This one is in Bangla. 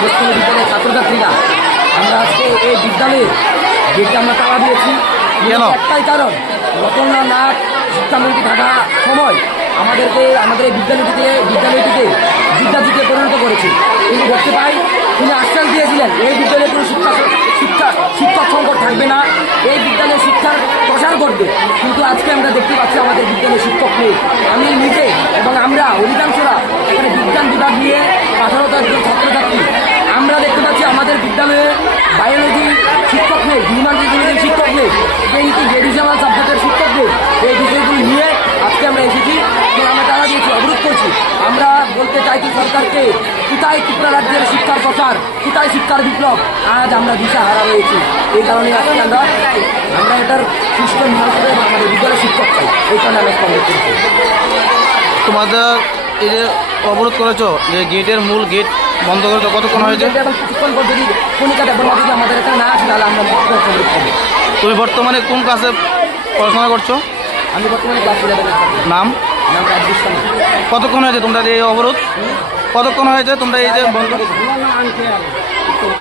রাজস্থানী বিদ্যালয়ের ছাত্রছাত্রীরা আমরা আজকে এই বিদ্যালয়ে গেটে আমরা তালা দিয়েছি? একটাই কারণ রতননাথ শিক্ষামন্ত্রী থাকা সময় আমাদেরকে আমাদের এই বিদ্যালয়টিকে বিদ্যালয়টিকে বিদ্যাপীঠে পরিণত করেছে। তিনি দেখতে পাই তিনি আশ্বাস দিয়েছিলেন এই বিদ্যালয়ে কোনো শিক্ষা শিক্ষা শিক্ষক সংকট থাকবে না এই বিদ্যালয়ে শিক্ষার প্রসার করবে কিন্তু আজকে আমরা দেখতে পাচ্ছি আমাদের বিদ্যালয়ে শিক্ষক নেই। আমি নিজে এবং আমরা অধিকাংশরা এখানে বিজ্ঞান বিভাগ নিয়ে পাঠারত একজন ছাত্রছাত্রী আমরা দেখতে পাচ্ছি আমাদের বিদ্যালয়ে বায়োলজি শিক্ষক নেই হিউম্যান রিসোর্সের শিক্ষক নেই কিন্তু এডিশনাল সাবজেক্টের শিক্ষক নেই এই বিষয়গুলি নিয়ে আজকে আমরা এসেছি। আমরা তারা দিয়েছি অবরোধ করছি। আমরা বলতে চাইছি সরকারকে কোথায় ত্রিপুরা রাজ্যের শিক্ষার প্রসার কোথায় শিক্ষার বিপ্লব? আজ আমরা দিশা হারা রয়েছি। এই কারণে আজকে আমরা আমরা এটার সুস্থ করে আমাদের বিদ্যালয়ের শিক্ষক চাই। এই কারণে আমরা স্পন্দ করছি। তোমাদের এই যে অবরোধ করেছ যে গেটের মূল গেট বন্ধ করেছ কতক্ষণ হয়েছে? কিছুক্ষণ পর যদি কণিকাটা বলা যদি আমাদের এখানে না আসে তাহলে আমরা অবরোধ করব তুমি বর্তমানে কোন ক্লাসে পড়াশোনা করছ? আমি বর্তমানে ক্লাস নাম? কতক্ষণ হয়েছে তোমরা এই অবরোধ? কতক্ষণ হয়েছে তোমরা এই যে বন্ধ।